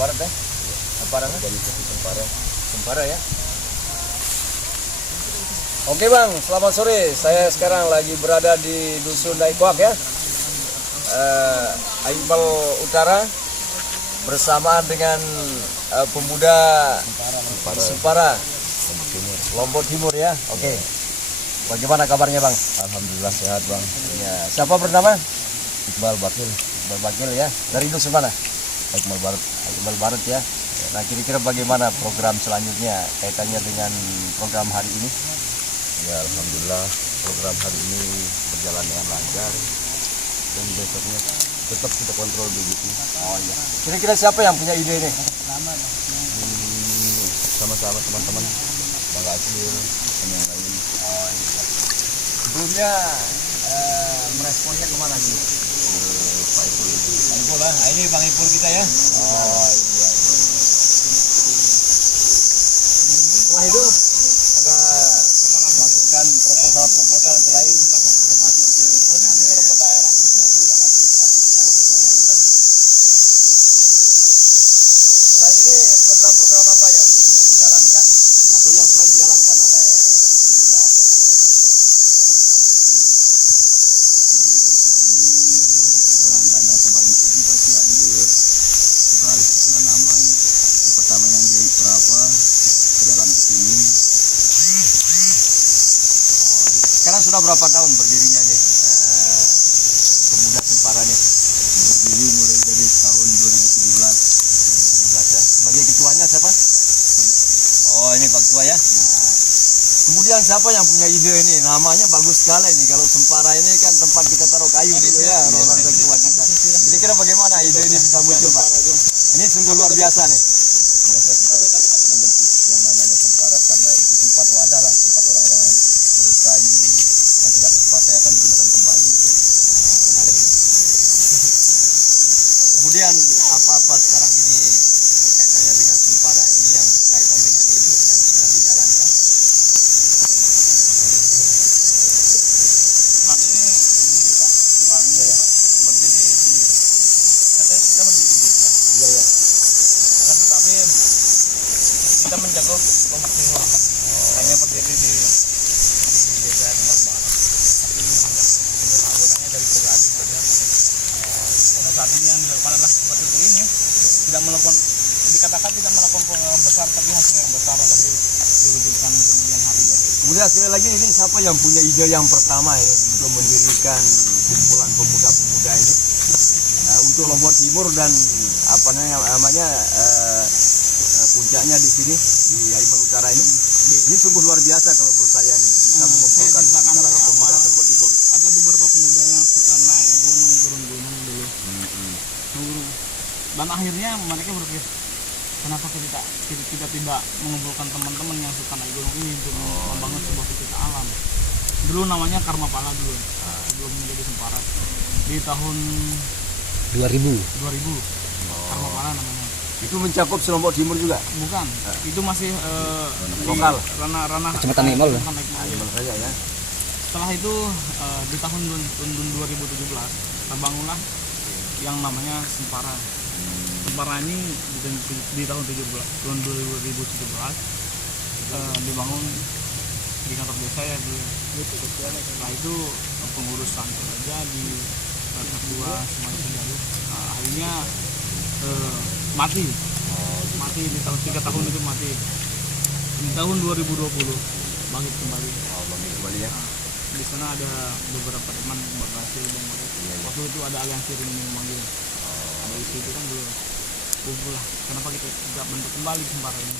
Barat ya? Apa namanya? Organisasi Sempara. Sempara ya. Oke Bang, selamat sore. Saya sekarang lagi berada di Dusun Daikoak ya, Aimbal Utara, bersama dengan pemuda Sempara Lombok Timur ya. Oke. Bagaimana kabarnya Bang? Alhamdulillah sehat Bang. Ya, siapa bernama? Iqbal Bakil. Iqbal Bakil ya. Dari dusun mana? Iqbal Barat. Iqbal Barat ya. Nah, kira-kira bagaimana program selanjutnya kaitannya dengan program hari ini? Ya Alhamdulillah program hari ini berjalan dengan lancar dan besoknya tetap kita kontrol begitu. Oh iya. Kira-kira siapa yang punya ide ini? Sama-sama teman-teman Bang Acil dan yang lain. Oh iya. Sebelumnya meresponnya kemana dulu? Pak Ipul. Bang Ipul lah. Nah, ini Bang Ipul kita ya. Oh iya. Setelah itu ada masukkan proposal ke lain. Masuk ke beberapa daerah. Selain ini program-program apa yang dijalankan atau yang sudah dijalankan oleh pemuda yang ada di sini? Orang dana kemarin di Cianjur beralih ke penanaman. Yang pertama yang di Prapa berjalan ke sini. Sekarang sudah berapa tahun berdirinya nih pemuda Sempara nih? Berdiri mulai dari tahun 2017. 17 ya. Sebagai ketuanya siapa? Oh ini Pak Ketua ya. Nah, kemudian siapa yang punya ide ini? Namanya bagus sekali nih. Kalau Sempara ini kan tempat kita taruh kayu dulu ya, orang ketua kita. Kira-kira bagaimana ide ini bisa muncul Pak? Ini sungguh luar biasa nih. Biasa kita menyebut yang namanya Sempara karena itu tempat wadah lah, tempat orang-orang yang beruk kayu yang tidak terpakai akan digunakan kembali. Kemudian apa-apa sekarang ini kaitannya dengan Sempara ini yang berkaitan dengan ini yang sudah dijalankan? Saat ini juga Sempara berdiri di kita berdiri di desa. Iya ya. Akan tetapi kita menjaga Lombok Timur. Hanya berdiri di desa Aimbal Barat. Tapi anggotanya dari Pegadi saja. Pada saat ini yang dilakukan adalah seperti ini. Tidak melakukan, dikatakan tidak melakukan program besar, tapi hasil yang besar akan diwujudkan kemudian hari. Kemudian sekali lagi ini siapa yang punya ide yang pertama ini untuk mendirikan kumpulan pemuda-pemuda ini untuk Lombok Timur dan apa namanya puncaknya di sini di Aimbal Utara ini. Ini sungguh luar biasa kalau menurut saya nih bisa mengumpulkan saya ceritakan kalangan dari pemuda awal. Lombok Timur. Ada beberapa pemuda yang suka naik gunung, turun gunung dulu. Dan akhirnya mereka berpikir, kenapa kita tidak mengumpulkan teman-teman yang suka naik gunung ini untuk membangun sebuah titik alam. Dulu namanya Karma Pala dulu, sebelum menjadi Sempara. Di tahun 2000. 2000, Karma Pala namanya. Itu mencakup Lombok Timur juga. Bukan, itu masih Lokal. ranah Kecamatan Aimbal ya? Aimbal saja ya. Setelah itu di tahun 2017 terbangunlah yang namanya Sempara. Sempara ini di tahun 2017 dibangun di kantor desa ya di. Setelah itu pengurus santai saja di kedua semuanya terjadi. Akhirnya mati di tahun 3 tahun itu mati. Di tahun 2020 bangkit kembali. Bangkit kembali ya. Di sana ada beberapa teman berhasil dan waktu itu ada aliansi Rindu memanggil. Ada isu itu kan dulu kumpul lah. Kenapa kita tidak bentuk kembali Sempara ini?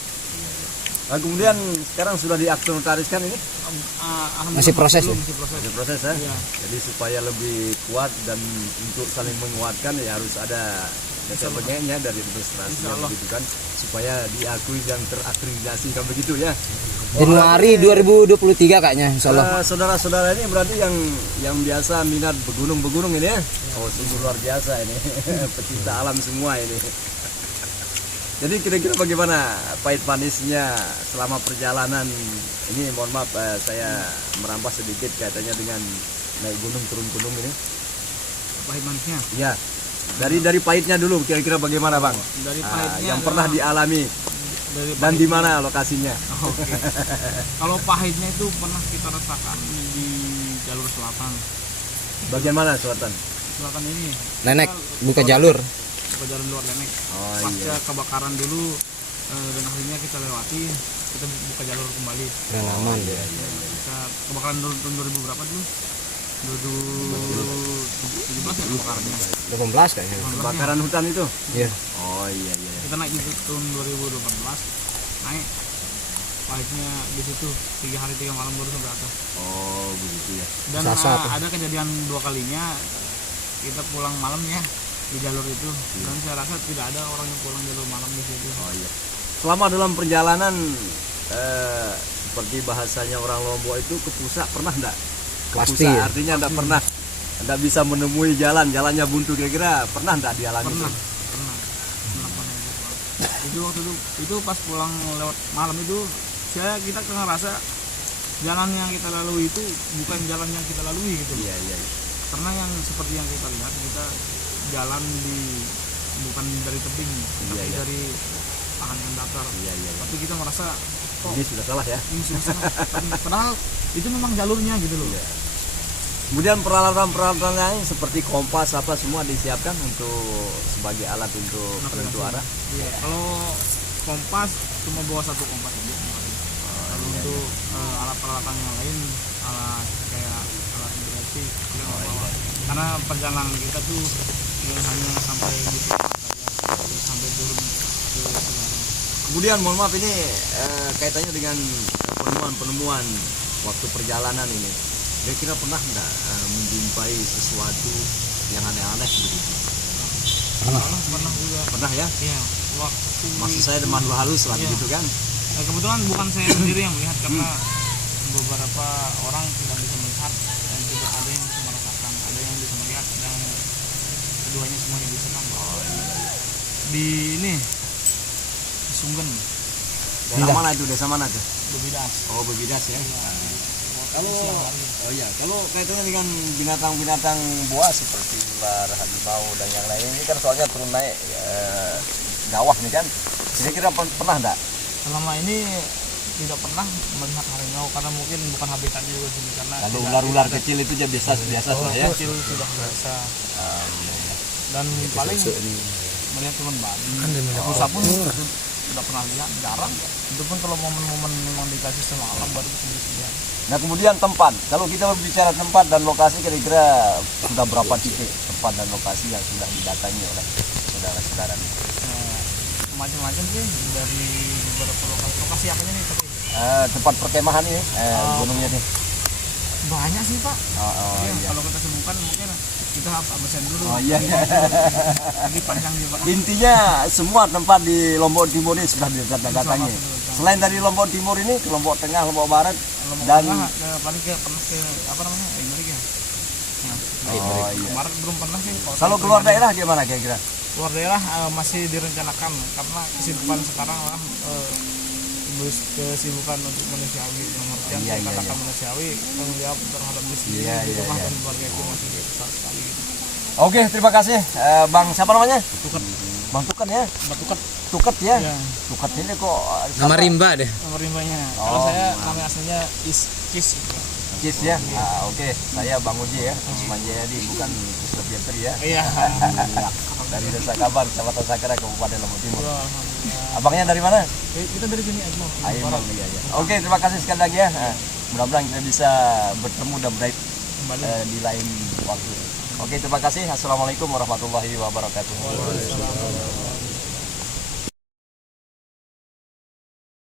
Nah, kemudian sekarang sudah diakte notariskan ini? Masih proses ya? Masih proses ya? Iya. Jadi supaya lebih kuat dan untuk saling menguatkan ya harus ada sebagainya dari administrasi yang begitu kan supaya diakui dan terakreditasi kan begitu ya. Januari 2023 kayaknya insyaallah. Saudara-saudara ini berarti yang biasa minat begunung ini ya. Oh sungguh luar biasa ini. Pecinta alam semua ini. Jadi kira-kira bagaimana pahit manisnya selama perjalanan ini? Mohon maaf saya merampas sedikit kaitannya dengan naik gunung turun gunung ini. Pahit manisnya? Ya. Dari pahitnya dulu kira-kira bagaimana Bang? Dari pahitnya Yang pernah dialami dari dan di mana lokasinya? Oke. Kalau pahitnya itu pernah kita rasakan di jalur selatan. Bagian mana selatan? Selatan ini. Nenek Kita buka jalur. Buka jalur luar Lenek. Oh Pasca iya. kebakaran dulu dan akhirnya kita lewati, kita buka jalur kembali. Dan aman ya. Kita kebakaran tahun 2000 berapa dulu? 2017 ya kebakarannya. 18 kayaknya. Kebakaran hutan itu? Iya. Oh iya. Kita naik di tahun 2018, naik pahitnya di situ 3 hari 3 malam baru sampai atas. Oh begitu ya. Dan Sasat. ada kejadian 2 kalinya kita pulang malam ya di jalur itu, dan saya rasa tidak ada orang yang pulang jalur malam di situ. Oh iya. Selama dalam perjalanan seperti bahasanya orang Lombok itu kepusak pernah enggak? Pasti Kepusak ya. artinya enggak pernah, enggak bisa menemui jalannya buntu, kira-kira pernah enggak dialami? Pernah, itu? pernah. Itu waktu itu pas pulang lewat malam itu kita ngerasa jalan yang kita lalui itu bukan jalan yang kita lalui gitu. Iya. Karena yang seperti yang kita lihat, kita jalan bukan dari tebing, tapi Iya. dari lahan yang datar. Iya. Tapi kita merasa kok Ini sudah salah ya. ini susah. Padahal itu memang jalurnya gitu loh. Iya. Kemudian peralatan lain seperti kompas apa semua disiapkan untuk sebagai alat untuk penentu arah. Iya. Kalau kompas cuma bawa 1 kompas aja. Kalau untuk alat peralatan yang lain, alat kayak alat integrasi kita nggak bawa. Karena perjalanan kita tuh hanya sampai di tempat saja, sampai turun ke Semarang. Kemudian mohon maaf ini kaitannya dengan penemuan waktu perjalanan ini. Kira-kira pernah enggak menjumpai sesuatu yang aneh-aneh begitu? Pernah juga. Pernah ya? Iya. Waktu Maksud saya makhluk halus lah Iya. begitu kan? kebetulan bukan saya sendiri yang melihat, karena beberapa orang tidak bisa melihat dan juga ada yang bisa merasakan, ada yang bisa melihat, dan keduanya semuanya bisa nampak. Di ini di Sunggen, Daerah mana itu? Desa mana tuh? Bebidas. Oh, Bebidas ya. Kalau Siang hari. kalau kaitannya dengan binatang-binatang buas seperti ular, harimau dan yang lain ini kan soalnya turun naik gawah nih kan. Kira-kira pernah enggak? Selama ini tidak pernah melihat harimau karena mungkin bukan habitatnya juga sini, karena Kalau tidak- ular-ular tidak ada. kecil itu biasa Ular saja ya. kecil sudah biasa, dan paling melihat teman babi. Rusa pun tidak pernah lihat, jarang. Itu pun kalau momen-momen memang dikasih semalam baru bisa lihat. Nah kemudian tempat, kalau kita berbicara tempat dan lokasi kira-kira sudah berapa titik tempat dan lokasi yang sudah didatangi oleh saudara-saudara? Macam-macam sih, dari beberapa lokasi apanya nih, tapi Tempat perkemahan ini, gunungnya nih. banyak sih Pak. Oh Iya, iya. kalau kita sebutkan mungkin kita absen dulu. Oh iya. Jadi panjang juga. Intinya semua tempat di Lombok Timur ini sudah didatangi. Selain dari Lombok Timur ini ke Lombok Tengah, Lombok Barat, dan paling pernah ke apa namanya, Amerika. oh iya. Kemarin belum pernah sih. Kalau keluar daerah gimana kira-kira? Keluar daerah masih direncanakan, karena kesibukan sekarang lah kesibukan untuk manusiawi, pengertian Iya, saya iya, katakan manusiawi, tanggung jawab terhadap diri sendiri, Iya, di iya, rumah iya. dan keluarga itu masih besar sekali gitu. Oke, terima kasih Bang. Siapa namanya? Tuket, Bang Tuket ya. Tuket, Tuket ya. ya, Tuket ini kok Nama rimba deh. nomor rimbanya. Oh. Kalau saya nama aslinya Kis gitu. Kis ya. Oke, saya Bang Uji ya, Usman Jayadi, bukan Ustaz Pietri ya. Iya. Dari Desa Kabar, Kecamatan Sakra, Kabupaten Lombok Timur. Alhamdulillah. Abangnya dari mana? Kita dari sini aja. Ayo, iya, iya. Oke, terima kasih sekali lagi ya. Mudah-mudahan kita bisa bertemu dan Kembali. di lain waktu. Oke, terima kasih. Assalamualaikum warahmatullahi wabarakatuh. Waalaikumsalam.